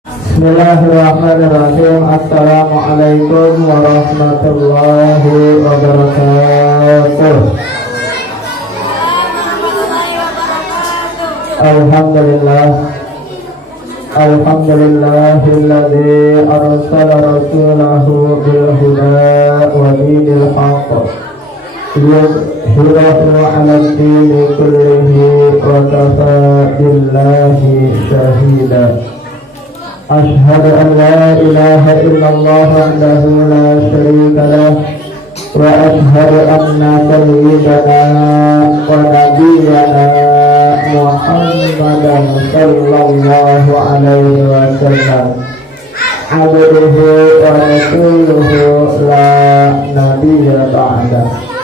Bismillahirrahmanirrahim. Assalamualaikum warahmatullahi wabarakatuh. Alhamdulillah. Alhamdulillahilladzi arsala rasulahu bil huda wa dinil haqq liyudhhirahu 'alad dini kullihi wa kafaa billahi shahida. أشهد أن لا إله إلا الله وحده لا شريك له وأشهد أن سيدنا ونبينا محمدا صلى الله عليه وسلم عبده ورسوله لا نبي بعده.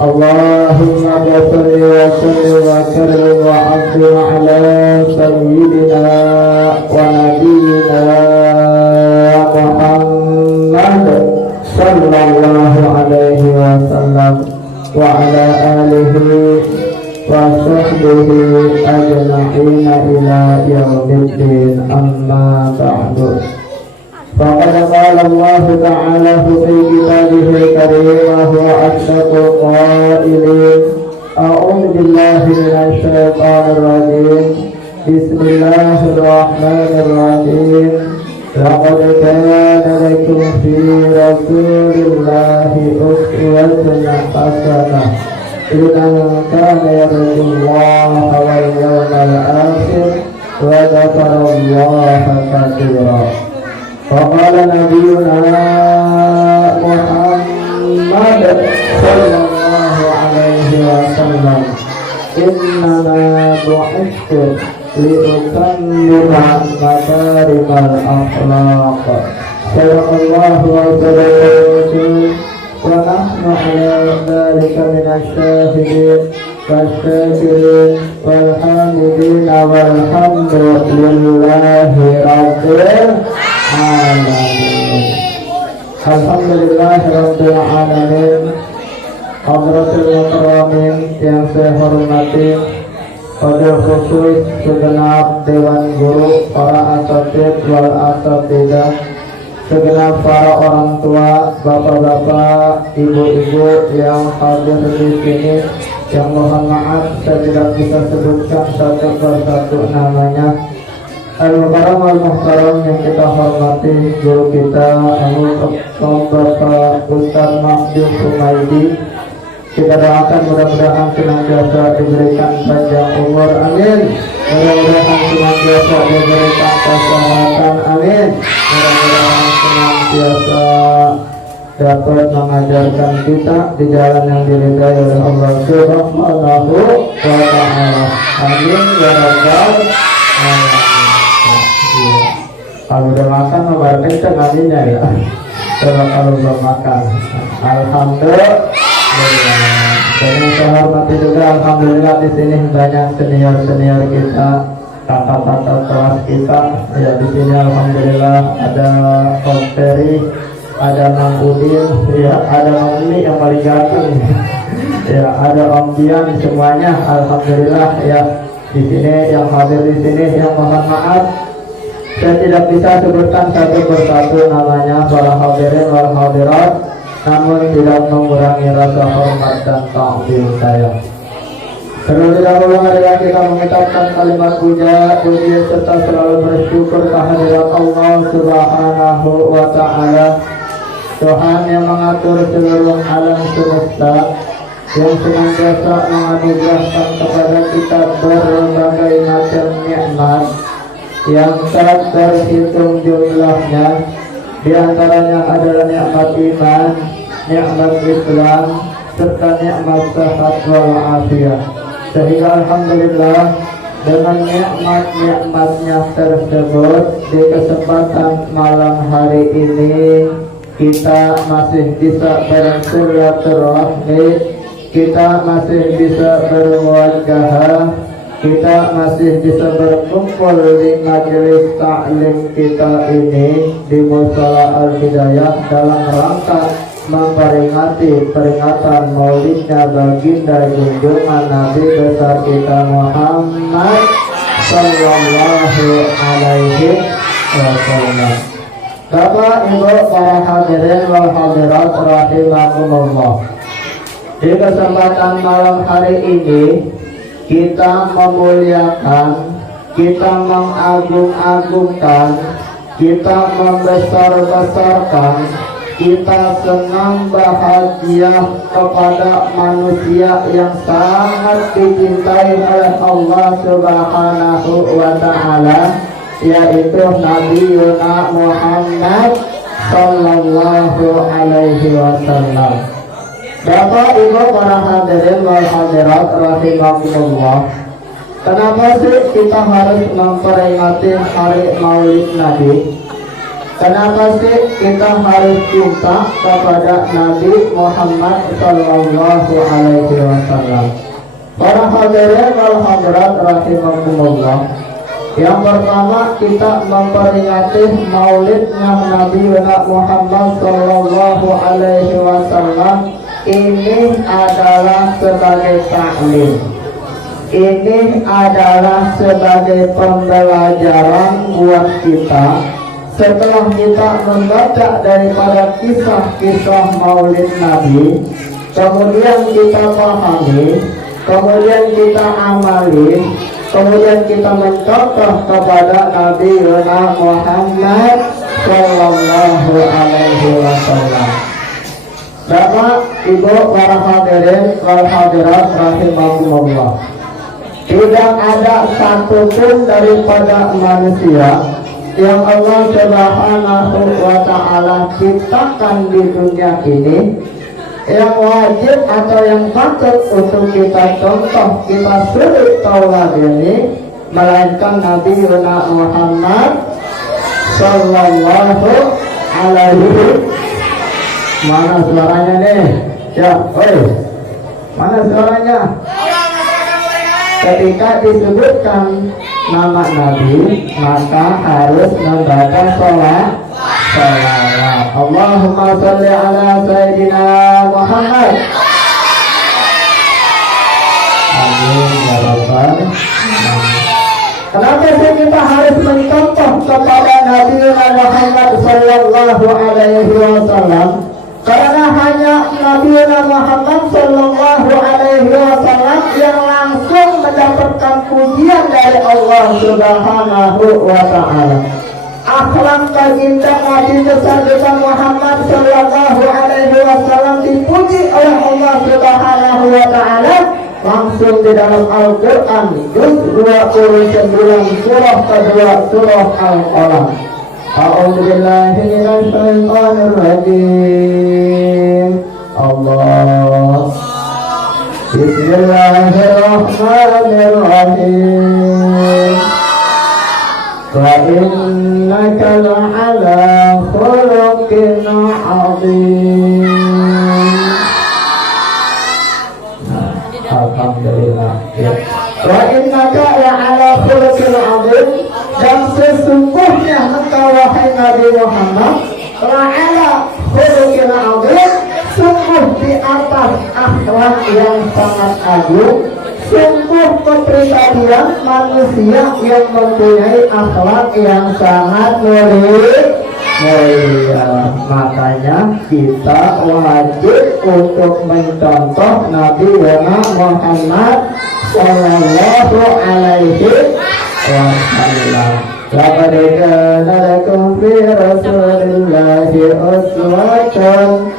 اللهم صل وسلم وكرم وعظم على سيدنا ونبينا محمد صلى الله عليه وسلم وعلى آله وصحبه أجمعين إلى يوم الدين. أما بعد، فقد قال الله تعالى في كتابه الكريم وهو أصدق القائلين: أعوذ بالله من الشيطان الرجيم. بسم الله الرحمن الرحيم. لقد كان لكم في رسول الله أسوة حسنة لمن كان يرجو الله واليوم الآخر وذكر الله كثيرا. وقال نبينا محمد صلى الله عليه وسلم: إنما بعثت لأتمم مكارم الأخلاق. صدق الله وصدق الرسول، ونحن على ذلك من الشاهدين والشاكرين والحامدين والحمد لله رب العالمين. Alhamdulillah rabbil alamin. Hadratul mukarramin yang saya hormati, wabil khusus segenap dewan guru, para asatidz wal asatidzah, segenap para orang tua, bapak-bapak, ibu-ibu yang hadir di sini, yang mohon maaf saya tidak bisa sebutkan satu persatu namanya. Al-Mukarram al-Muhtaram yang kita hormati, guru kita Bapak Ustaz Mahdi Humaydi, kita doakan mudah-mudahan senantiasa diberikan panjang umur, amin. Mudah-mudahan senantiasa diberikan kesehatan, amin. Mudah-mudahan senantiasa dapat mengajarkan kita di jalan yang diridhai oleh Allah Subhanahu wa ta'ala, amin ya rabbal alamin. Kalau udah makan mah kenceng nantinya ya. Kalau belum makan, alhamdulillah. Dan yang saya hormati juga, alhamdulillah di sini banyak senior kita, kakak-kakak kelas kita. Ya di sini alhamdulillah ada Om Ferry, ada Mang Udin, ya ada Mang Umi yang paling ganteng. Ya ada Om Dian, semuanya alhamdulillah ya. Di sini yang hadir di sini, yang mohon maaf saya tidak bisa sebutkan satu persatu namanya para hadirin wal hadirat, namun tidak mengurangi rasa hormat dan ta'zim saya. Terlebih dahulu marilah kita mengucapkan kalimat puji serta selalu bersyukur kehadirat Allah Subhanahu wa ta'ala, Tuhan yang mengatur seluruh alam semesta, yang senantiasa menganugerahkan kepada kita berbagai macam nikmat yang tak terhitung jumlahnya. Di antaranya adalah nikmat iman, nikmat Islam, serta nikmat sehat wal afiat. Sehingga alhamdulillah dengan nikmat-nikmatnya tersebut, di kesempatan malam hari ini kita masih bisa bersilaturahmi, kita masih bisa bermuajahah, kita masih bisa berkumpul di majelis taklim kita ini di Mushola Al-Hidayah dalam rangka memperingati peringatan maulidnya baginda junjungan Nabi besar kita Muhammad sallallahu alaihi wasallam. Bapak, Ibu, para hadirin wal hadirat rahimakumullah. Di kesempatan malam hari ini kita memuliakan, kita mengagung-agungkan, kita membesar-besarkan, kita senang bahagia kepada manusia yang sangat dicintai oleh Allah Subhanahu wa Ta'ala, yaitu Nabi Muhammad sallallahu alaihi wasallam. Bapak, Ibu, para hadirin wal hadirat rahimakumullah. Kenapa sih kita harus memperingati hari Maulid Nabi? Kenapa sih kita harus cinta kepada Nabi Muhammad sallallahu alaihi wasallam? Para hadirin wal hadirat rahimakumullah. Yang pertama, kita memperingati Maulidnya Nabi Muhammad sallallahu alaihi wasallam ini adalah sebagai taklim. Ini adalah sebagai pembelajaran buat kita. Setelah kita membaca daripada kisah-kisah Maulid Nabi, kemudian kita pahami, kemudian kita amali, kemudian kita mencontoh kepada Nabi Muhammad sallallahu alaihi wasallam. Bapak, Ibu, para hadirin wal hadirat rahimakumullah. Tidak ada satupun daripada manusia yang Allah Subhanahu wa Ta'ala ciptakan di dunia ini yang wajib atau yang patut untuk kita contoh, kita suri tauladani, melainkan Nabi Muhammad sallallahu alaihi. Mana suaranya nih? Ya, mana suaranya? Ketika disebutkan nama Nabi, maka harus membaca salawat. Allahumma sholli ala Sayyidina Muhammad. Amin ya Rabbal alamin. Kenapa sih kita harus mencontoh kepada Nabi Muhammad sallallahu alaihi wasallam? Karena hanya Nabi Muhammad sallallahu alaihi wasallam yang langsung mendapatkan pujian dari Allah Subhanahu wa Ta'ala. Akhlak baginda Nabi besar kita Muhammad sallallahu alaihi wasallam dipuji oleh Allah Subhanahu wa Ta'ala langsung di dalam Al-Qur'an juz 29 surah kedua, surah Al-Qalam. A'udzu billahi minasy syaithanir rajim. Allah. Bismillahirrahmanirrahim. Wa innaka la'ala khuluqin 'adzim. Alhamdulillah. Wa innaka la'ala khuluqin 'adzim. Dan sesungguhnya engkau wahai Nabi Muhammad la'ala khuluqin 'adzim, sungguh di atas akhlak yang sangat agung, sungguh kepribadian manusia yang mempunyai akhlak yang sangat mulia. Makanya kita wajib untuk mencontoh Nabi Muhammad sallallahu alaihi wasallam. Laqad kana lakum fi Rasulillahi uswatun.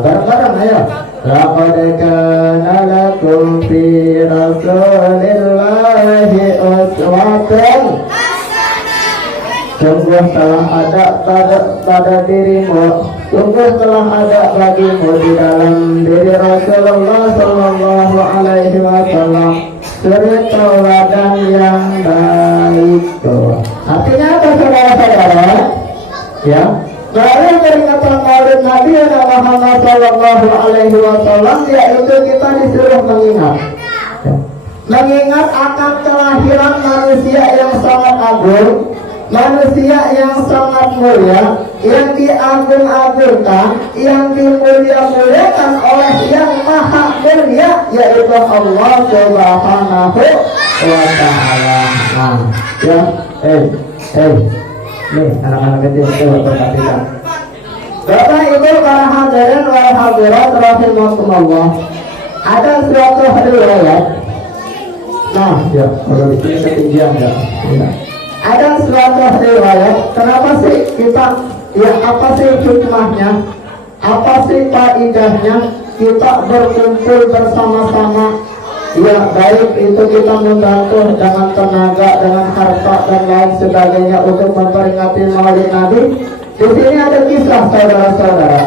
Bareng-bareng ayo. Laqad kana lakum fi Rasulillahi uswatun. Sungguh telah ada pada dirimu, sungguh telah ada bagimu di dalam diri Rasulullah sallallahu alaihi wasallam suri tauladan yang baik. Artinya apa saudara-saudara? Ya, dari peringatan Maulid Nabi Muhammad sallallahu alaihi wasallam yaitu kita disuruh mengingat. Mengingat akan kelahiran manusia yang sangat agung, manusia yang sangat mulia, yang diagung-agungkan, yang dimulia-muliakan oleh yang maha mulia, yaitu Allah Subhanahu wa Ta'ala. Nih anak-anak kecil coba perhatikan. Bapak Ibu para hadirin wal hadirat rahimakumullah. Ada suatu riwayat. Nah, ya, kalau di sini ketinggian ya. Ada suatu riwayat. Kenapa sih kita? Ya, apa sih hikmahnya? Apa sih faedahnya kita berkumpul bersama-sama? Ya, baik itu kita membantu dengan tenaga, dengan harta dan lain sebagainya untuk memperingati Maulid Nabi. Di sini ada kisah saudara-saudara.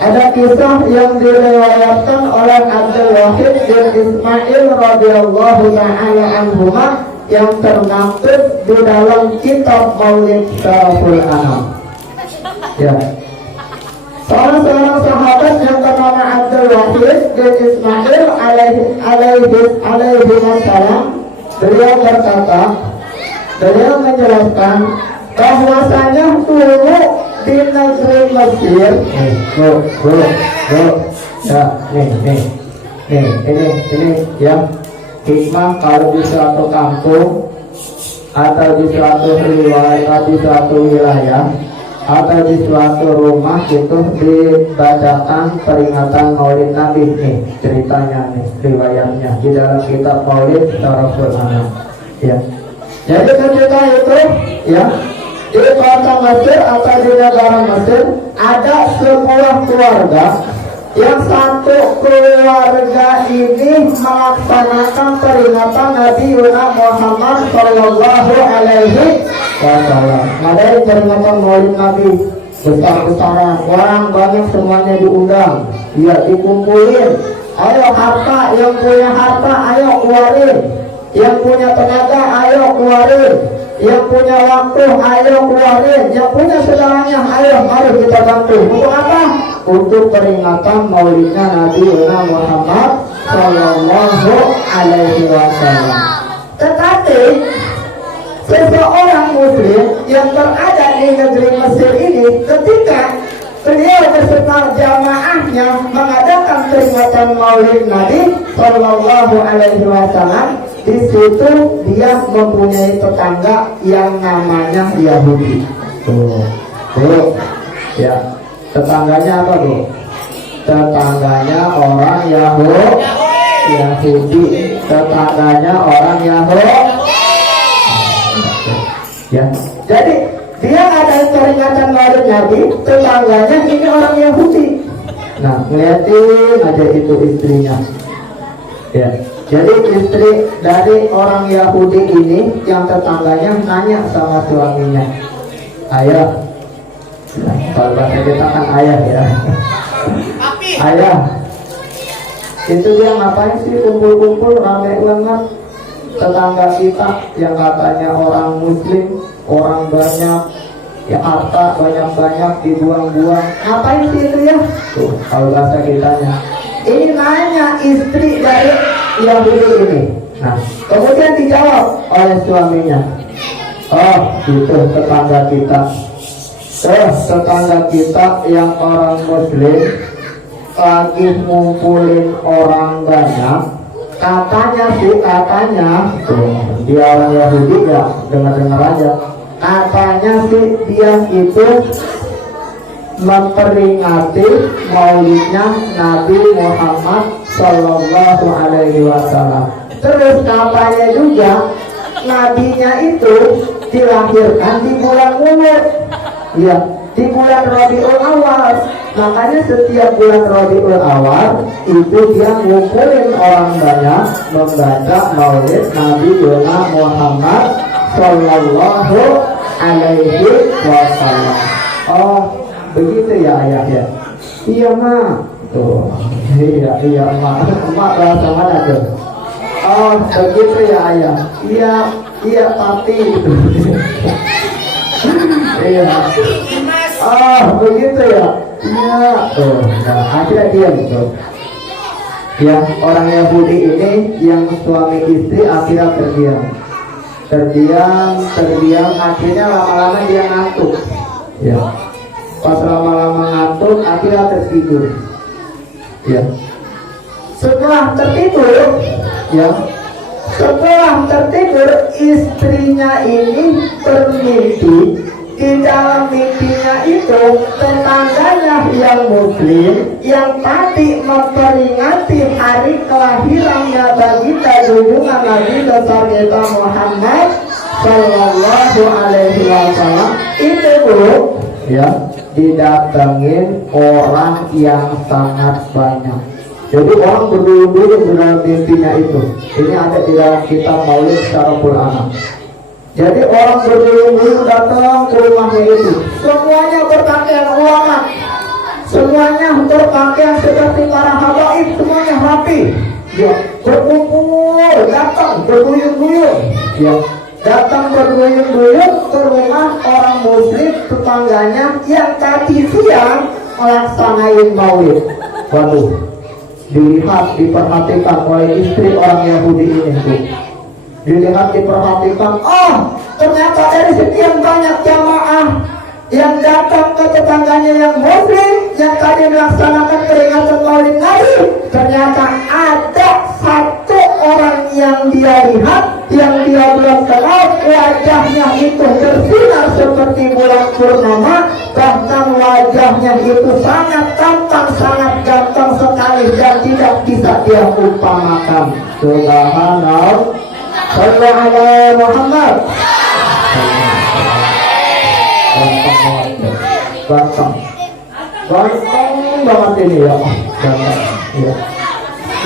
Ada kisah yang diriwayatkan oleh Abdul Wahid bin Ismail radhiyallahu ta'ala anhuma yang termaktub di dalam kitab Maulid Syaraful Anam. Ya. Salah seorang sahabat yang bernama Abdul Wahid bin Ismail alaihi wassalam, beliau berkata, beliau menjelaskan bahwasanya dulu di negeri Mesir, ya, ini ya, hikmah kalau di suatu kampung atau di suatu riwayat, di suatu wilayah atau di suatu rumah itu dibacakan peringatan Maulid Nabi. Nih ceritanya, nih riwayatnya di dalam kitab Maulid Syaraful Anam. Ya, jadi ketika itu ya, di kota Mesir atau di negara Mesir ada sebuah keluarga yang satu keluarga ini melaksanakan peringatan Nabi Muhammad Sallallahu Alaihi Wasallam. Ada peringatan Maulid Nabi besar-besaran, orang banyak semuanya diundang, ya dikumpulin. Ayo harta, yang punya harta ayo keluarin, yang punya tenaga ayo keluarin, yang punya waktu ayo keluarin, yang punya segalanya ayo mari kita bantu. Untuk apa? Untuk peringatan Maulidnya Nabi Muhammad Sallallahu Alaihi Wasallam. Tetapi seseorang muslim yang berada di negeri Mesir ini, ketika beliau beserta jamaahnya mengadakan peringatan Maulid Nabi Sallallahu Alaihi Wasallam, di situ dia mempunyai tetangga yang namanya Yahudi. Tuh, ya, tetangganya apa tuh? Tetangganya orang Yahudi. Tetangganya orang Yahudi. Ya, jadi dia ada peringatan Maulid Nabi, tetangganya ini orang Yahudi. Nah, ngeliatin aja itu istrinya. Ya, jadi istri dari orang Yahudi ini yang tetangganya nanya sama suaminya, ayah, nah, kalau bahasa kita kan ayah ya, ayah, itu dia ngapain sih kumpul-kumpul rame banget? Tetangga kita yang katanya orang muslim, orang banyak, ya harta banyak-banyak dibuang-buang, ngapain sih itu ya? Tuh, kalau bahasa kitanya. Ini nanya istri dari Yahudi ini. Nah, kemudian dijawab oleh suaminya, oh itu tetangga kita. Tetangga kita yang orang muslim lagi ngumpulin orang banyak. Katanya tuh, dia orang Yahudi ya, dengar-dengar aja. Katanya sih dia itu memperingati Maulidnya Nabi Muhammad Sallallahu Alaihi Wasallam. Terus katanya juga nabinya itu dilahirkan di bulan Ulul, ya, di bulan Rabiul Awal. Makanya setiap bulan Rabiul Awal itu dia ngumpulin orang banyak membaca Maulid Nabi Muhammad Sallallahu Alaihi Wasallam. Oh, begitu ya ayah ya? Iya mak. Tuh, iya mak. Mak bahasa mana tuh? Oh, begitu ya ayah? Iya papi. Iya. Oh, begitu ya? Iya. Tuh, nah akhirnya diam tuh. Ya, orang Yahudi ini yang suami istri akhirnya terdiam, akhirnya lama-lama dia ngantuk. Ya. Pas lama-lama ngantuk, akhirnya tertidur. Ya. Setelah tertidur, ya, Setelah tertidur, istrinya ini bermimpi. Di dalam mimpinya itu tetangganya yang muslim yang tadi memperingati hari kelahirannya baginda junjungan Nabi besar kita Muhammad Sallallahu Alaihi Wasallam itu dulu ya didatengin orang yang sangat banyak. Jadi orang berduyun-duyun di dalam mimpinya itu. Ini ada di dalam kitab Maulid secara Quran. Jadi orang berduyun-duyun datang ke rumahnya itu. Semuanya berpakaian ulama, semuanya berpakaian seperti para habaib, semuanya rapi. Ya, berkumpul, datang berduyun-duyun. Ya, datang berduyun-duyun ke rumah orang muslim tetangganya yang tadi siang melaksanain maulid. Waduh, dilihat, diperhatikan oleh istri orang Yahudi ini tuh. Dilihat, diperhatikan, oh ternyata dari sekian banyak jamaah yang datang ke tetangganya yang muslim yang tadi melaksanakan peringatan maulid Nabi, ternyata ada satu orang yang dia lihat, yang dia belum kenal, wajahnya itu bersinar seperti bulan purnama, bahkan wajahnya itu sangat tampan, sangat ganteng sekali dan tidak bisa dia umpamakan. Subhanallah. Sallallahu alaihi Muhammad. Ganteng banget ini ya. Ganteng. Ya.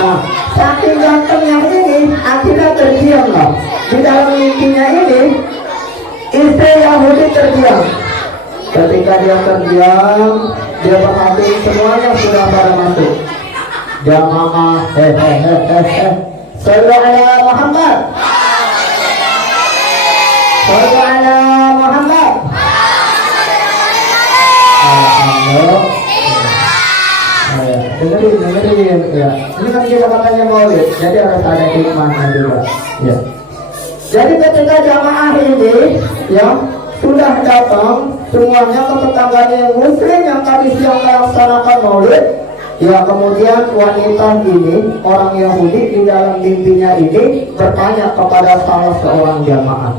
Nah, saking gantengnya ini akhirnya terdiam lah. Di dalam mimpinya ini istri Yahudi terdiam. Ketika dia terdiam, dia perhatiin semuanya sudah pada masuk. Jamaah, Sallu ala Muhammad. Sallu ala Muhammad. Dengerin ya. Ini kan kita katanya maulid, jadi harus ada hikmahnya juga. Ya. Jadi ketika jamaah ini ya sudah datang semuanya ke tetangganya yang muslim yang tadi siang melaksanakan maulid. Ya, kemudian wanita ini, orang Yahudi di dalam mimpinya ini bertanya kepada salah seorang jamaah.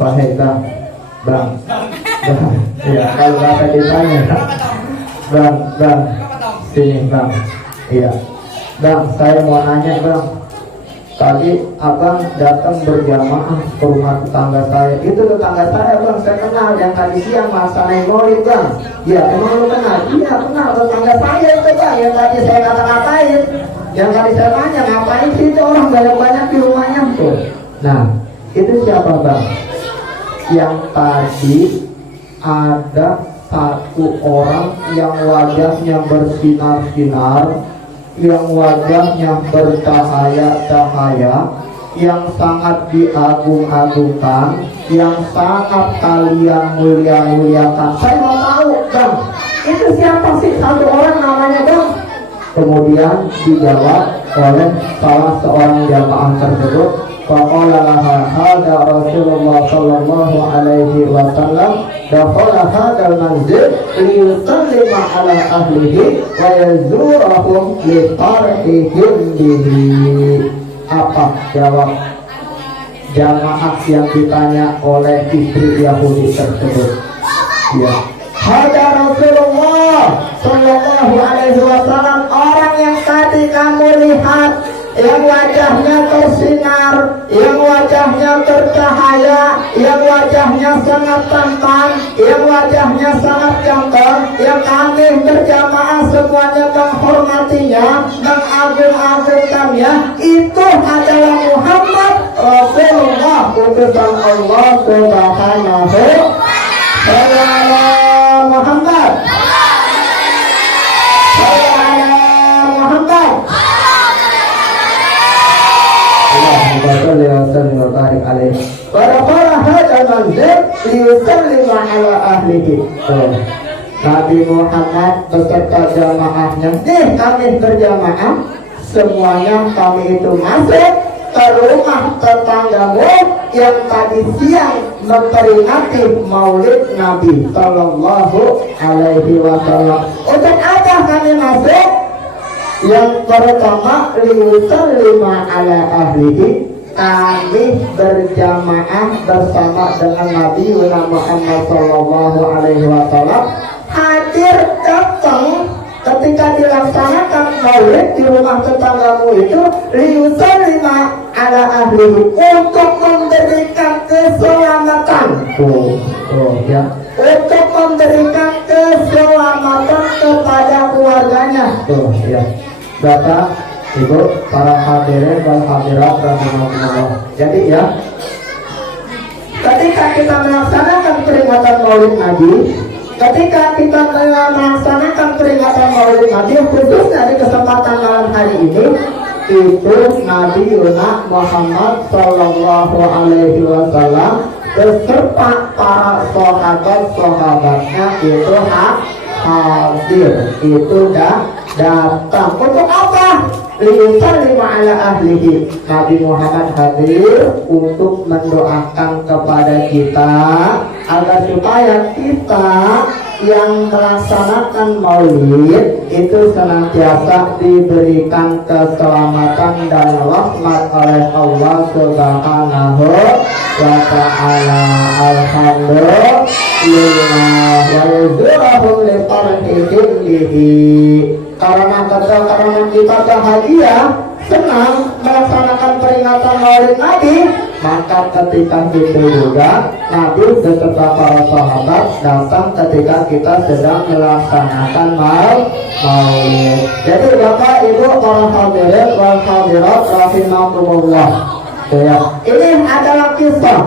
Wahai bang, ya kalau bahasa ditanya, bang, sini bang, iya, bang, saya mau nanya bang, tadi abang datang berjamaah ke rumah tetangga saya, itu tetangga saya bang, saya kenal yang tadi siang melaksanain maulid bang. Ya, emang lu kenal? Iya kenal, tetangga saya itu bang, yang tadi saya kata-katain, yang tadi saya tanya ngapain sih itu orang banyak-banyak di rumahnya tuh. Nah, itu siapa bang? Yang tadi ada satu orang yang wajahnya bersinar-sinar, yang wajahnya bercahaya-cahaya, yang sangat diagung-agungkan, yang sangat kalian mulia-muliakan. Saya mau tahu bang, itu siapa sih satu orang namanya bang? Kemudian dijawab oleh salah seorang jamaah tersebut. Faqala laha hadza Rasulullah sallallahu alaihi wasallam dakhala hadzal manzil liyusallima ala ahlihi wa yazurahum li farhihim bihi. Apa jawab jamaah yang ditanya oleh istri Yahudi tersebut? Ya, hadza Rasulullah sallallahu alaihi wasallam, orang yang tadi kamu lihat, yang wajahnya tersinar, yang wajahnya bercahaya, yang wajahnya sangat tampan, yang wajahnya sangat ganteng, yang kami berjamaah semuanya menghormatinya, mengagung-agungkannya, itu adalah Muhammad Rasulullah utusan Allah Subhanahu wa ta'ala. Muhammad Nabi Muhammad beserta jamaahnya, kami berjamaah, semuanya kami itu masuk ke rumah tetanggamu yang tadi siang memperingati maulid Nabi Sallallahu Alaihi Wasallam. Untuk apa kami masuk? Yang pertama, liusallima ala ahlihi, kami berjamaah bersama dengan Nabi Muhammad Sallallahu Alaihi Wasallam hadir datang ketika dilaksanakan maulid di rumah tetanggamu itu lima ala ahli untuk memberikan keselamatan ya, untuk memberikan keselamatan kepada keluarganya ya. Bapak, Ibu, para hadirin dan hadirat rahimakumullah. Jadi ya, ketika kita melaksanakan peringatan Maulid Nabi, ketika kita melaksanakan peringatan Maulid Nabi, khususnya di kesempatan malam hari ini, itu Nabi Muhammad Sallallahu Alaihi Wasallam beserta para sahabat-sahabatnya itu hadir, itu datang untuk apa? Lima ala ahlihi. Nabi Muhammad hadir untuk mendoakan kepada kita agar supaya kita yang melaksanakan maulid itu senantiasa diberikan keselamatan dan rahmat oleh Allah Subhanahu wa ta'ala. Alhamdulillah wa yuzurahum li farhidin. Karena kita bahagia, senang melaksanakan peringatan Maulid Nabi, maka ketika itu juga Nabi beserta para sahabat datang ketika kita sedang melaksanakan maulid. Jadi Bapak Ibu para hadirin wal hadirat rahimakumullah. Ya, ini adalah kisah.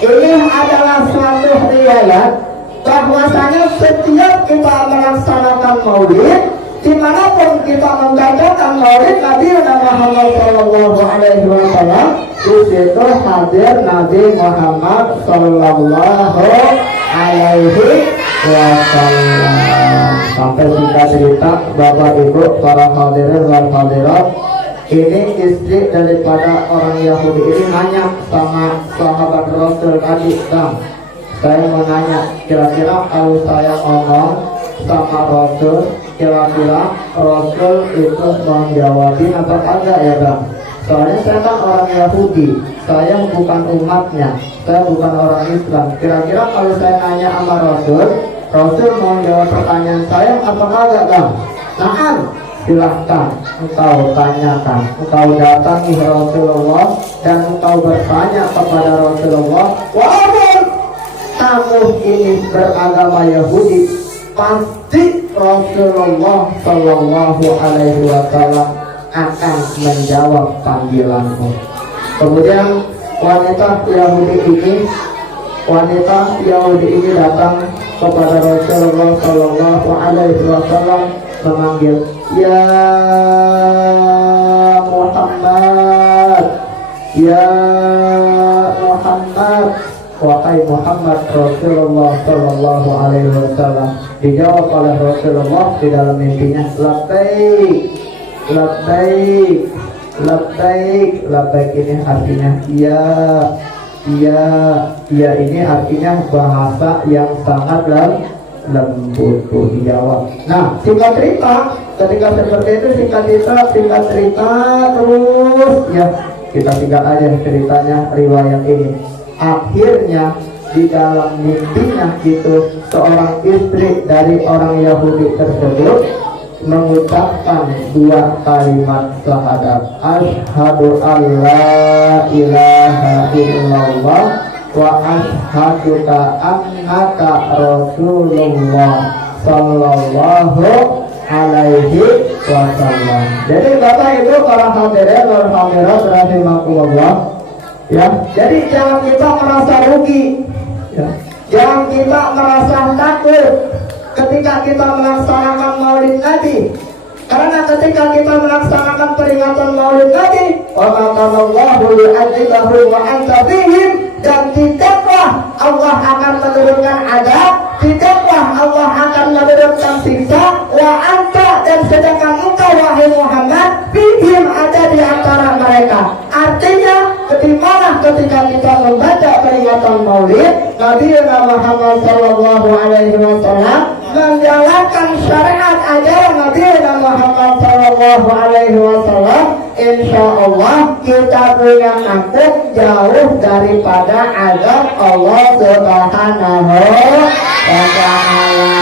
Ini adalah suatu riwayat bahwasanya setiap kita melaksanakan maulid, dimanapun kita membacakan maulid Nabi Muhammad Sallallahu Alaihi Wasallam, di situ hadir Nabi Muhammad Sallallahu Alaihi Wasallam. Sampai singkat cerita, Bapak Ibu para hadirin dan hadirat, ini istri daripada orang Yahudi ini nanya sama sahabat Rasul tadi, Bang, saya mau nanya, kira-kira kalau saya ngomong sama Rasul, kira-kira Rasul itu menjawabin atau enggak ya Bang? Soalnya saya kan orang Yahudi, saya bukan umatnya, saya bukan orang Islam. Kira-kira kalau saya nanya sama Rasul, Rasul mau jawab pertanyaan saya apa enggak Bang? Nah, silahkan engkau tanyakan, engkau datangi Rasulullah dan engkau bertanya kepada Rasulullah, walaupun kamu ini beragama Yahudi, pasti Rasulullah Sallallahu Alaihi Wasallam akan menjawab panggilanmu. Kemudian wanita Yahudi ini datang kepada Rasulullah Sallallahu Alaihi Wasallam memanggil, ya Muhammad, ya Muhammad. Wahai Muhammad, Rasulullah Sallallahu Alaihi Wasallam dijawab oleh Rasulullah di dalam mimpinya, labbaik, labbaik, labbaik. Labbaik ini artinya iya, iya, iya. Ini artinya bahasa yang sangat lembut dijawab. Nah, singkat cerita, ketika seperti itu singkat cerita terus ya, kita tinggal aja ceritanya riwayat ini. Akhirnya di dalam mimpinya itu seorang istri dari orang Yahudi tersebut mengucapkan dua kalimat syahadat, asyhadu alla ilaha illallah wa asyhadu annaka rasulullah sallallahu alaihi wasallam. Jadi Bapak Ibu para hadirin dan hadirat rahimakumullah, ya, jadi jangan kita merasa rugi, ya. Jangan kita merasa takut ketika kita melaksanakan Maulid Nabi, karena ketika kita melaksanakan peringatan Maulid Nabi, wa ma kana Allahu li'adzibahum wa anta fihim, dan tidaklah Allah akan menurunkan azab, tidaklah Allah akan menurunkan siksa, wa anta, dan sedangkan engkau wahai Muhammad fihim, ada di antara mereka. Artinya ketika kita membaca peringatan Maulid, Nabi Muhammad Sallallahu Alaihi Wasallam menjalankan syariat ajaran Nabi Muhammad Sallallahu Alaihi Wasallam, insya Allah kita punya takut jauh daripada azab Allah Subhanahu wa ta'ala.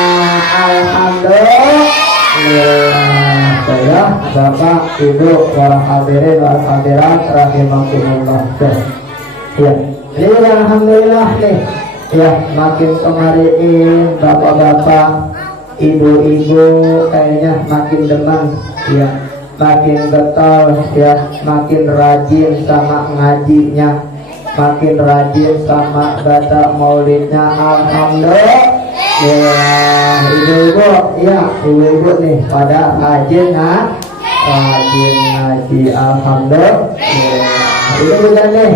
Alhamdulillah. Saya Bapak Ibu para hadirin wal hadirat rahimakumullah. Ya, ini alhamdulillah nih. Ya, makin kemarin bapak-bapak, ibu-ibu kayaknya makin demen, ya, makin getol, ya, makin rajin sama ngajinya, makin rajin sama baca maulidnya. Alhamdulillah. Ya, ibu-ibu, ya, ibu-ibu nih pada rajin ngaji. Alhamdulillah. Ya, ini juga nih,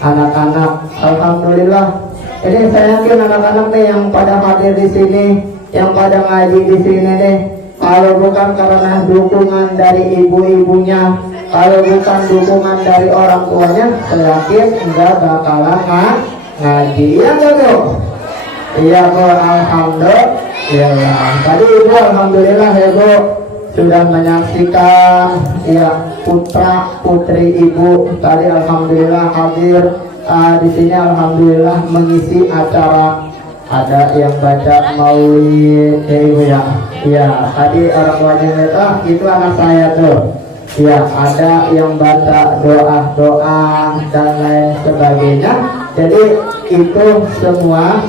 anak-anak, alhamdulillah. Ini saya yakin anak-anak nih yang pada hadir di sini, yang pada ngaji di sini nih, kalau bukan karena dukungan dari ibu-ibunya, kalau bukan dukungan dari orang tuanya, saya yakin enggak bakalan ngaji. Iya enggak tuh? Iya Bu, alhamdulillah. Ya, tadi Ibu alhamdulillah ya Bu sudah menyaksikan ya putra putri Ibu tadi alhamdulillah hadir di sini, alhamdulillah mengisi acara. Ada yang baca maulid Ibu ya. Ya, tadi orang tuanya itu anak saya tuh. Ya, ada yang baca doa-doa dan lain sebagainya. Jadi itu semua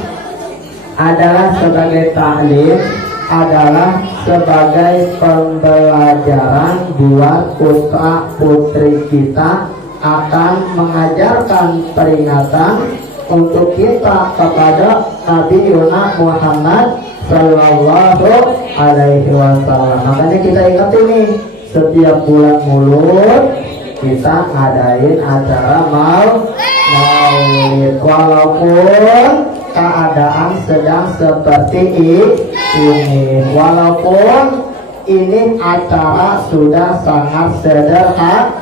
adalah sebagai taklim, adalah sebagai pembelajaran buat putra putri kita, akan mengajarkan peringatan untuk kita kepada Nabi Muhammad Sallallahu Alaihi Wasallam. Makanya kita ingat ini, setiap bulan Mulut kita ngadain acara maulid, walaupun keadaan sedang seperti ini, walaupun ini acara sudah sangat sederhana,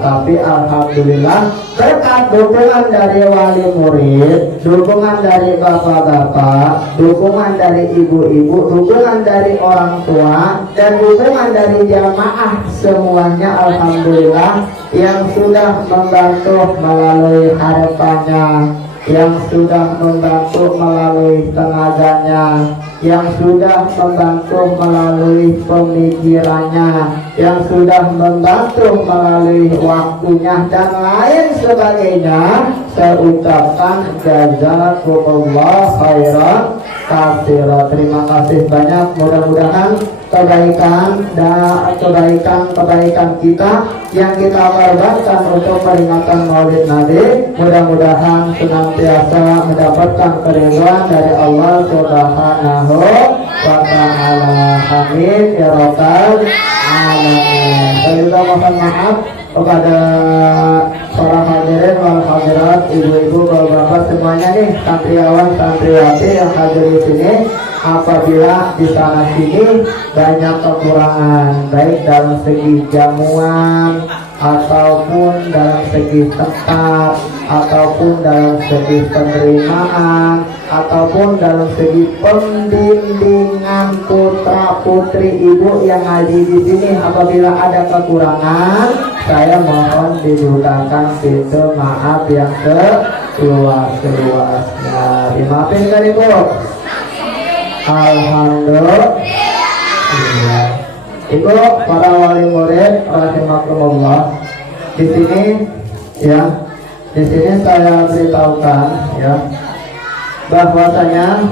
tapi alhamdulillah berkat dukungan dari wali murid, dukungan dari bapak-bapak, dukungan dari ibu-ibu, dukungan dari orang tua, dan dukungan dari jamaah semuanya alhamdulillah yang sudah membantu melalui harapannya, yang sudah membantu melalui tenaganya, yang sudah membantu melalui pemikirannya, yang sudah membantu melalui waktunya dan lain sebagainya. Saya ucapkan jazakumullah khairan katsira. Terima kasih banyak. Mudah-mudahan kebaikan kita yang kita korbankan untuk peringatan Maulid Nabi, mudah-mudahan senantiasa mendapatkan keridhaan dari Allah Subhanahu wa ta'ala. Amin ya rabbal alamin. Saya juga mohon maaf kepada para hadirin wal hadirat, ibu-ibu, bapak-bapak semuanya nih, santriawan santriwati yang hadir di sini. Apabila di sana sini banyak kekurangan, baik dalam segi jamuan ataupun dalam segi tempat, ataupun dalam segi penerimaan, ataupun dalam segi pembimbingan putra putri Ibu yang hadir di sini, apabila ada kekurangan, saya mohon dibukakan pintu maaf yang seluas-luasnya. Dimaafin kan Ibu? Alhamdulillah. Ibu para wali murid rahimakumullah, di sini ya, di sini saya beritahukan ya bahwasanya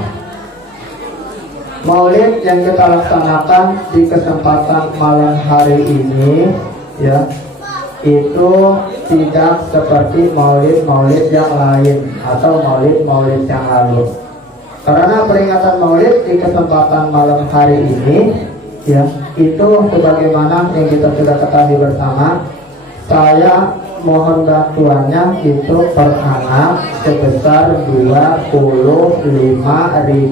maulid yang kita laksanakan di kesempatan malam hari ini ya, itu tidak seperti maulid-maulid yang lain atau maulid-maulid yang lalu. Karena peringatan maulid di kesempatan malam hari ini ya, itu sebagaimana yang kita sudah ketahui bersama, saya mohon bantuannya itu per anak sebesar 25.000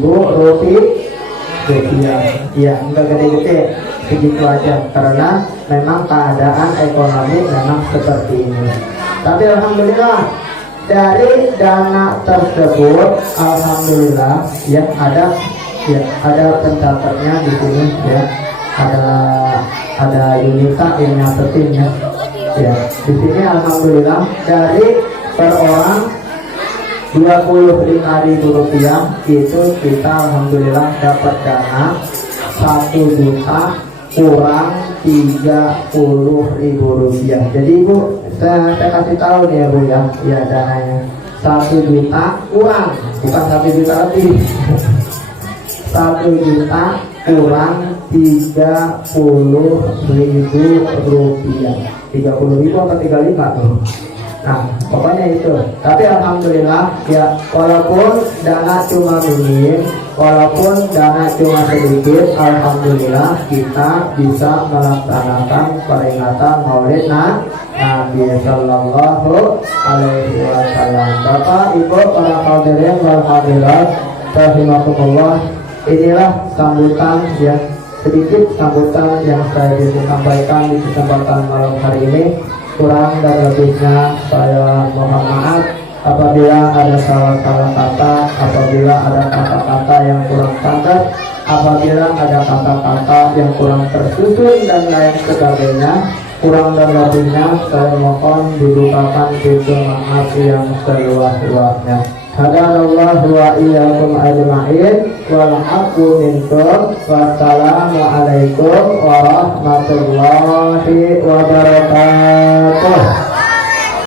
rupiah. Ya, enggak gede-gede, segitu aja, karena memang keadaan ekonomi memang seperti ini. Tapi alhamdulillah dari dana tersebut, alhamdulillah ya ada pencatatnya di sini ya. ada Yunita yang nyatetin ya. Ya, di sini alhamdulillah dari per orang 25.000 rupiah itu kita alhamdulillah dapat dana 1 juta kurang 30.000 rupiah. Jadi ibu saya kasih tahu nih ya bu ya, ya dananya 1 juta kurang, bukan 1 juta lebih. 1 juta kurang 30.000 rupiah. 30.000 atau 35 tuh. Nah pokoknya itu. Tapi alhamdulillah ya, walaupun dana cuma minim, walaupun dana cuma sedikit, alhamdulillah kita bisa melaksanakan peringatan Maulid Nabi Sallallahu Alaihi Wasallam. Bapak Ibu para hadirin wal hadirat rahimakumullah, inilah sambutan ya, sedikit sambutan yang saya bisa sampaikan di kesempatan malam hari ini. Kurang dan lebihnya saya mohon maaf apabila ada salah-salah kata, apabila ada kata-kata yang kurang pantas, apabila ada kata-kata yang kurang tersusun dan lain sebagainya. Kurang dan lebihnya saya mohon dibukakan pintu maaf yang seluas-luasnya. Hadanallahu wa iyyakum ajma'in wal haqqu minkum. Wassalamualaikum warahmatullahi wabarakatuh.